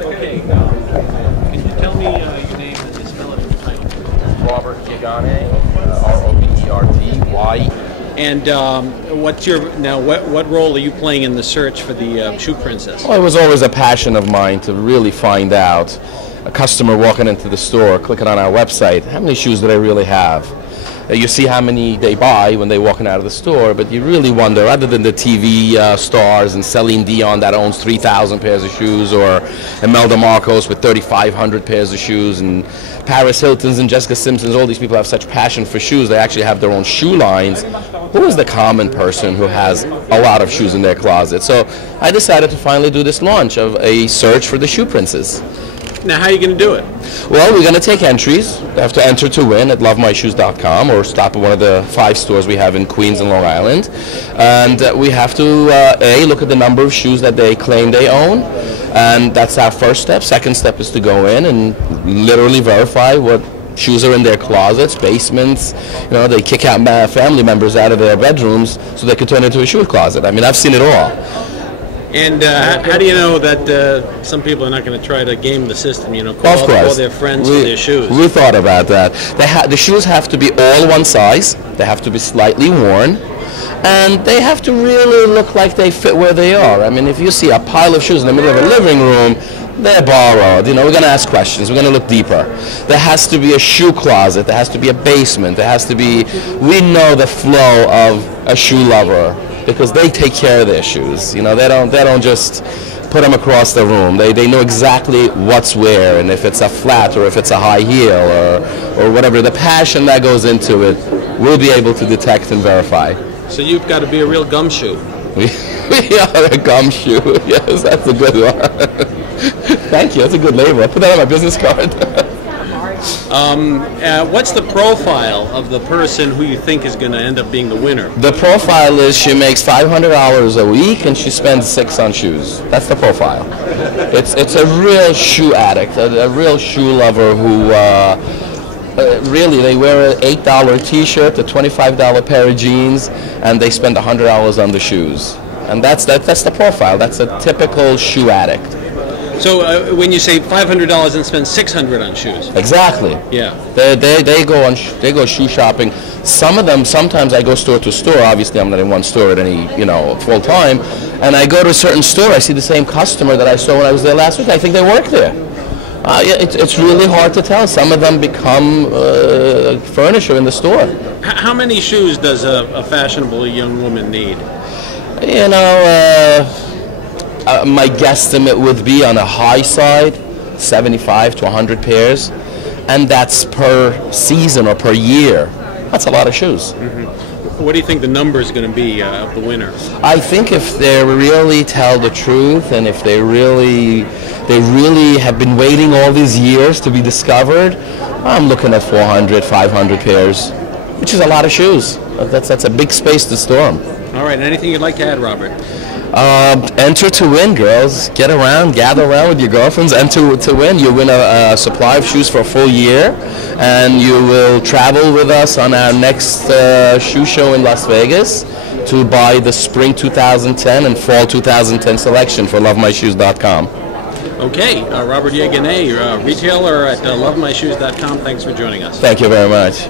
Okay. Can you tell me your name and the spell of your title? Robert Giagane, R-O-B-E-R-T-Y. And what role are you playing in the search for the Shoe Princess? Well, it was always a passion of mine to really find out, a customer walking into the store, clicking on our website, how many shoes do they really have? You see how many they buy when they're walking out of the store, but you really wonder, other than the TV stars and Celine Dion that owns 3,000 pairs of shoes, or Imelda Marcos with 3,500 pairs of shoes, and Paris Hilton's and Jessica Simpson's, all these people have such passion for shoes, they actually have their own shoe lines. Who is the common person who has a lot of shoes in their closet? So I decided to finally do this launch of a search for the Shoe Princess. Now, how are you going to do it? Well, we're going to take entries. They have to enter to win at lovemyshoes.com or stop at one of the 5 stores we have in Queens and Long Island. And we have to, A, look at the number of shoes that they claim they own. And that's our first step. Second step is to go in and literally verify what shoes are in their closets, basements. You know, they kick out family members out of their bedrooms so they could turn it into a shoe closet. I mean, I've seen it all. And how do you know that some people are not going to try to game the system, you know, call all their friends for their shoes? We thought about that. The shoes have to be all one size, they have to be slightly worn, and they have to really look like they fit where they are. I mean, if you see a pile of shoes in the middle of a living room, they're borrowed. You know, we're going to ask questions, we're going to look deeper. There has to be a shoe closet, there has to be a basement, there has to be, we know the flow of a shoe lover, because they take care of their shoes. You know, they don't just put them across the room. They know exactly what's where, and if it's a flat or if it's a high heel or whatever. The passion that goes into it, we'll be able to detect and verify. So you've got to be a real gumshoe. We are a gumshoe. Yes, that's a good one. Thank you. That's a good label. I'll put that on my business card. What's the profile of the person who you think is going to end up being the winner? The profile is she makes $500 a week and she spends $6 on shoes. That's the profile. It's a real shoe addict, a real shoe lover who really they wear an $8 T-shirt, a $25 pair of jeans, and they spend $100 on the shoes. And that's the profile. That's a typical shoe addict. So when you say $500 and spend $600 on shoes. Exactly. Yeah. They go shoe shopping. Some of them, sometimes I go store to store. Obviously, I'm not in one store at any, full time. And I go to a certain store. I see the same customer that I saw when I was there last week. I think they work there. It's really hard to tell. Some of them become furniture in the store. How many shoes does a fashionable young woman need? My guesstimate would be on a high side, 75 to 100 pairs, and that's per season or per year. That's a lot of shoes. Mm-hmm. What do you think the number is going to be of the winner? I think if they really tell the truth, and if they really have been waiting all these years to be discovered, I'm looking at 400, 500 pairs, which is a lot of shoes. That's a big space to store them. All right, anything you'd like to add, Robert? Enter to win, girls. Get around, gather around with your girlfriends. Enter to win. You win a supply of shoes for a full year, and you will travel with us on our next shoe show in Las Vegas to buy the spring 2010 and fall 2010 selection for lovemyshoes.com. Okay, Robert Giagane, retailer at lovemyshoes.com. Thanks for joining us. Thank you very much.